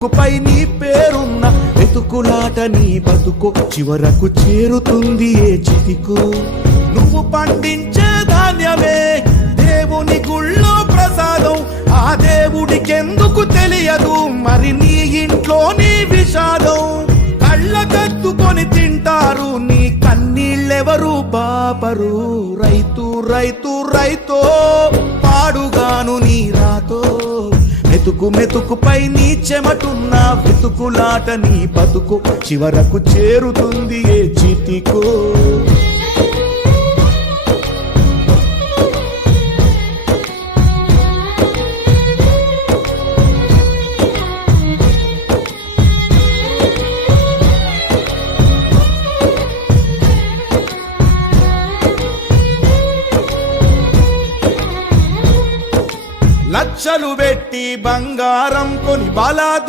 పై నీ పేరున్న వెతుకులాట నీ బతుకు చివరకు చేరుతుంది ఏ చితికు. నువ్వు పండించే ధాన్యమే దేవుని గుళ్ళో ప్రసాదం, ఆ దేవుడికెందుకు తెలియదు మరి నీ ఇంట్లో నీ విషాదం. కళ్ళ కత్తుకొని తింటారు నీ కన్నీళ్ళెవరు బాపరు. రైతు రైతు రైతో పాడుగాను నీ రాతో, మెతుకు మెతుకుపై నీ చెమటున్న వెతుకులాట నీ బతుకు చివరకు చేరుతుంది ఏ చితికో. లక్షలు పెట్టి బంగారం కొని బలా